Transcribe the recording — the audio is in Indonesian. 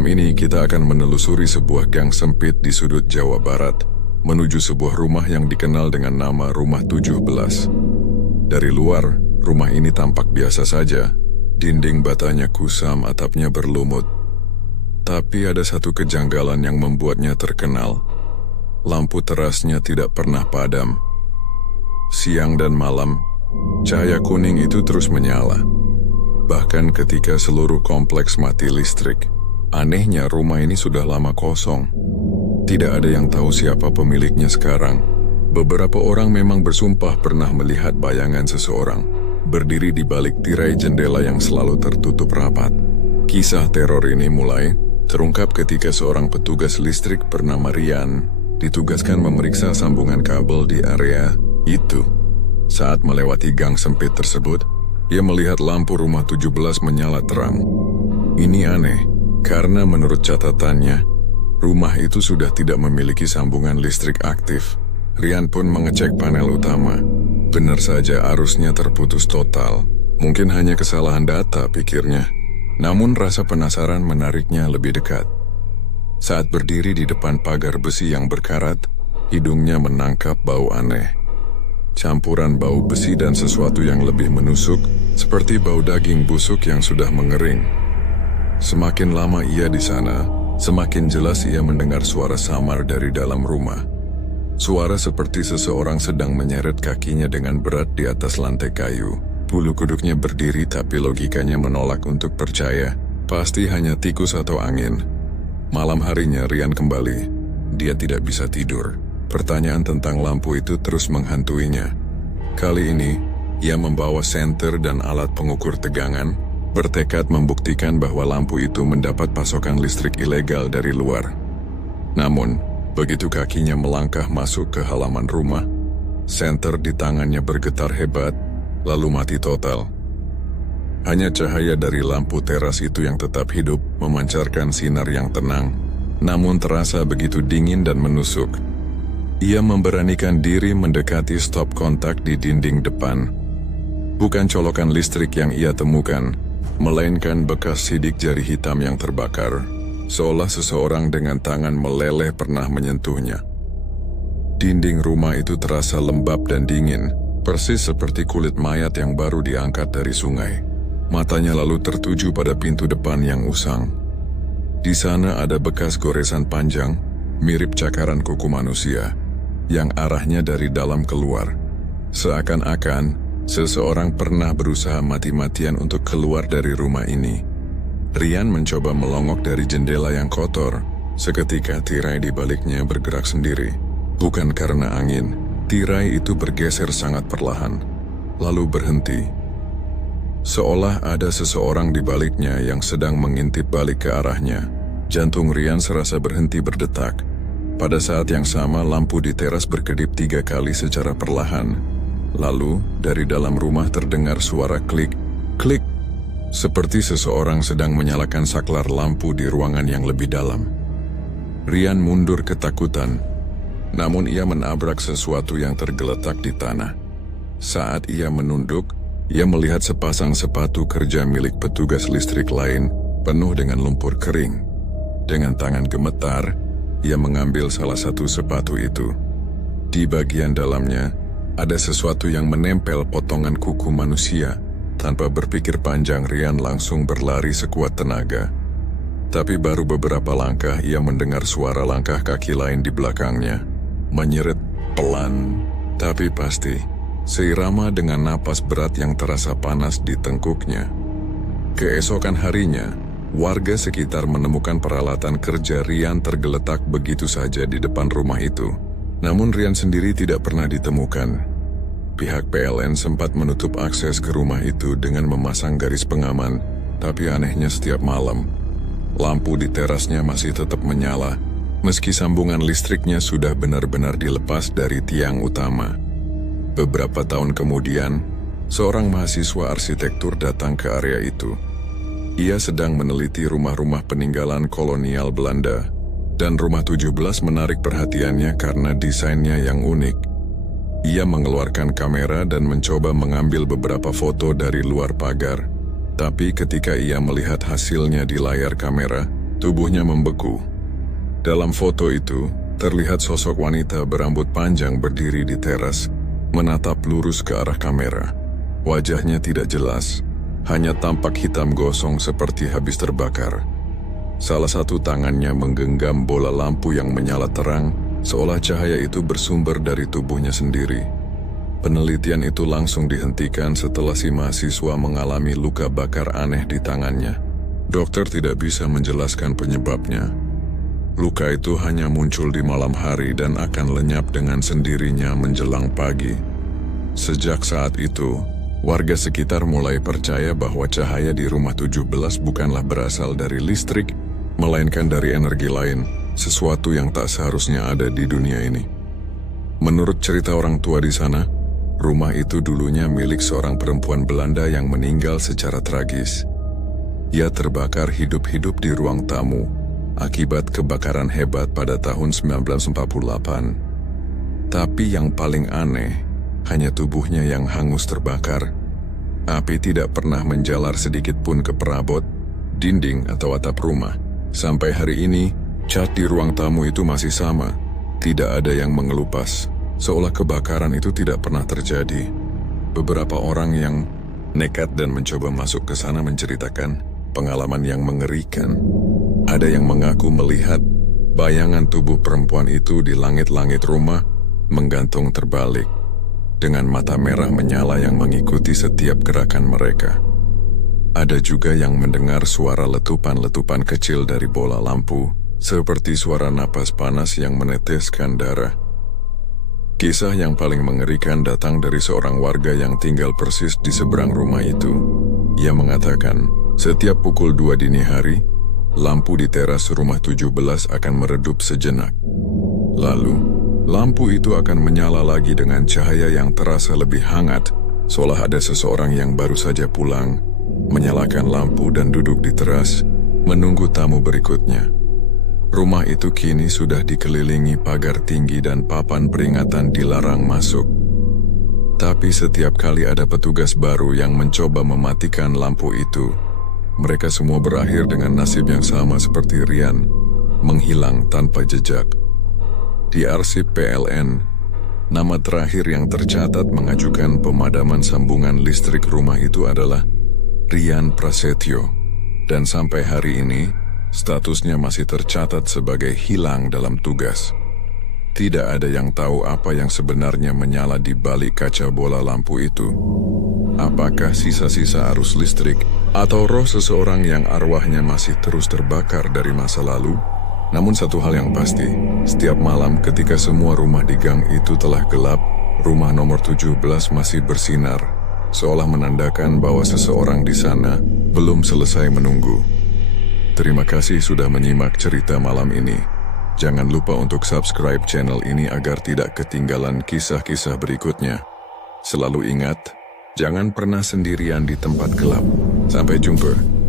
Malam ini kita akan menelusuri sebuah gang sempit di sudut Jawa Barat, menuju sebuah rumah yang dikenal dengan nama Rumah 17. Dari luar, rumah ini tampak biasa saja. Dinding batanya kusam, atapnya berlumut. Tapi ada satu kejanggalan yang membuatnya terkenal. Lampu terasnya tidak pernah padam. Siang dan malam, cahaya kuning itu terus menyala. Bahkan ketika seluruh kompleks mati listrik. Anehnya rumah ini sudah lama kosong. Tidak ada yang tahu siapa pemiliknya sekarang. Beberapa orang memang bersumpah pernah melihat bayangan seseorang berdiri di balik tirai jendela yang selalu tertutup rapat. Kisah teror ini mulai terungkap ketika seorang petugas listrik bernama Rian ditugaskan memeriksa sambungan kabel di area itu. Saat melewati gang sempit tersebut, ia melihat lampu rumah 17 menyala terang. Ini aneh. Karena menurut catatannya, rumah itu sudah tidak memiliki sambungan listrik aktif. Rian pun mengecek panel utama. Benar saja arusnya terputus total. Mungkin hanya kesalahan data, pikirnya. Namun rasa penasaran menariknya lebih dekat. Saat berdiri di depan pagar besi yang berkarat, hidungnya menangkap bau aneh. Campuran bau besi dan sesuatu yang lebih menusuk, seperti bau daging busuk yang sudah mengering. Semakin lama ia di sana, semakin jelas ia mendengar suara samar dari dalam rumah. Suara seperti seseorang sedang menyeret kakinya dengan berat di atas lantai kayu. Bulu kuduknya berdiri tapi logikanya menolak untuk percaya. Pasti hanya tikus atau angin. Malam harinya Rian kembali. Dia tidak bisa tidur. Pertanyaan tentang lampu itu terus menghantuinya. Kali ini, ia membawa senter dan alat pengukur tegangan, bertekad membuktikan bahwa lampu itu mendapat pasokan listrik ilegal dari luar. Namun, begitu kakinya melangkah masuk ke halaman rumah, senter di tangannya bergetar hebat, lalu mati total. Hanya cahaya dari lampu teras itu yang tetap hidup, memancarkan sinar yang tenang, namun terasa begitu dingin dan menusuk. Ia memberanikan diri mendekati stop kontak di dinding depan. Bukan colokan listrik yang ia temukan, melainkan bekas sidik jari hitam yang terbakar, seolah seseorang dengan tangan meleleh pernah menyentuhnya. Dinding rumah itu terasa lembab dan dingin, persis seperti kulit mayat yang baru diangkat dari sungai. Matanya lalu tertuju pada pintu depan yang usang. Di sana ada bekas goresan panjang, mirip cakaran kuku manusia, yang arahnya dari dalam keluar. Seakan-akan seseorang pernah berusaha mati-matian untuk keluar dari rumah ini. Rian mencoba melongok dari jendela yang kotor. Seketika tirai di baliknya bergerak sendiri. Bukan karena angin, tirai itu bergeser sangat perlahan, lalu berhenti. Seolah ada seseorang di baliknya yang sedang mengintip balik ke arahnya. Jantung Rian serasa berhenti berdetak. Pada saat yang sama, lampu di teras berkedip 3 kali secara perlahan. Lalu, dari dalam rumah terdengar suara klik, klik, seperti seseorang sedang menyalakan saklar lampu di ruangan yang lebih dalam. Rian mundur ketakutan, namun ia menabrak sesuatu yang tergeletak di tanah. Saat ia menunduk, ia melihat sepasang sepatu kerja milik petugas listrik lain, penuh dengan lumpur kering. Dengan tangan gemetar, ia mengambil salah satu sepatu itu. Di bagian dalamnya, ada sesuatu yang menempel potongan kuku manusia. Tanpa berpikir panjang, Rian langsung berlari sekuat tenaga. Tapi baru beberapa langkah ia mendengar suara langkah kaki lain di belakangnya. Menyeret pelan, tapi pasti. Seirama dengan napas berat yang terasa panas di tengkuknya. Keesokan harinya, warga sekitar menemukan peralatan kerja Rian tergeletak begitu saja di depan rumah itu. Namun Rian sendiri tidak pernah ditemukan. Pihak PLN sempat menutup akses ke rumah itu dengan memasang garis pengaman, tapi anehnya setiap malam, lampu di terasnya masih tetap menyala, meski sambungan listriknya sudah benar-benar dilepas dari tiang utama. Beberapa tahun kemudian, seorang mahasiswa arsitektur datang ke area itu. Ia sedang meneliti rumah-rumah peninggalan kolonial Belanda, dan rumah 17 menarik perhatiannya karena desainnya yang unik. Ia mengeluarkan kamera dan mencoba mengambil beberapa foto dari luar pagar. Tapi ketika ia melihat hasilnya di layar kamera, Tubuhnya membeku. Dalam foto itu, terlihat sosok wanita berambut panjang berdiri di teras, menatap lurus ke arah kamera. Wajahnya tidak jelas, hanya tampak hitam gosong seperti habis terbakar. Salah satu tangannya menggenggam bola lampu yang menyala terang, seolah cahaya itu bersumber dari tubuhnya sendiri. Penelitian itu langsung dihentikan setelah si mahasiswa mengalami luka bakar aneh di tangannya. Dokter tidak bisa menjelaskan penyebabnya. Luka itu hanya muncul di malam hari dan akan lenyap dengan sendirinya menjelang pagi. Sejak saat itu, warga sekitar mulai percaya bahwa cahaya di rumah 17 bukanlah berasal dari listrik, melainkan dari energi lain, sesuatu yang tak seharusnya ada di dunia ini. Menurut cerita orang tua di sana, rumah itu dulunya milik seorang perempuan Belanda yang meninggal secara tragis. Ia terbakar hidup-hidup di ruang tamu akibat kebakaran hebat pada tahun 1948. Tapi yang paling aneh, hanya tubuhnya yang hangus terbakar. Api tidak pernah menjalar sedikit pun ke perabot, dinding atau atap rumah. Sampai hari ini, cat di ruang tamu itu masih sama. Tidak ada yang mengelupas, seolah kebakaran itu tidak pernah terjadi. Beberapa orang yang nekat dan mencoba masuk ke sana menceritakan pengalaman yang mengerikan. Ada yang mengaku melihat bayangan tubuh perempuan itu di langit-langit rumah menggantung terbalik, dengan mata merah menyala yang mengikuti setiap gerakan mereka. Ada juga yang mendengar suara letupan-letupan kecil dari bola lampu, seperti suara napas panas yang meneteskan darah. Kisah yang paling mengerikan datang dari seorang warga yang tinggal persis di seberang rumah itu. Ia mengatakan, setiap pukul 2 dini hari, lampu di teras rumah 17 akan meredup sejenak. Lalu, lampu itu akan menyala lagi dengan cahaya yang terasa lebih hangat, seolah ada seseorang yang baru saja pulang, menyalakan lampu dan duduk di teras, menunggu tamu berikutnya. Rumah itu kini sudah dikelilingi pagar tinggi dan papan peringatan dilarang masuk. Tapi setiap kali ada petugas baru yang mencoba mematikan lampu itu, mereka semua berakhir dengan nasib yang sama seperti Rian, menghilang tanpa jejak. Di arsip PLN, nama terakhir yang tercatat mengajukan pemadaman sambungan listrik rumah itu adalah Rian Prasetyo, dan sampai hari ini, statusnya masih tercatat sebagai hilang dalam tugas. Tidak ada yang tahu apa yang sebenarnya menyala di balik kaca bola lampu itu. Apakah sisa-sisa arus listrik atau roh seseorang yang arwahnya masih terus terbakar dari masa lalu? Namun satu hal yang pasti, setiap malam ketika semua rumah di gang itu telah gelap, rumah nomor 17 masih bersinar, seolah menandakan bahwa seseorang di sana belum selesai menunggu. Terima kasih sudah menyimak cerita malam ini. Jangan lupa untuk subscribe channel ini agar tidak ketinggalan kisah-kisah berikutnya. Selalu ingat, jangan pernah sendirian di tempat gelap. Sampai jumpa.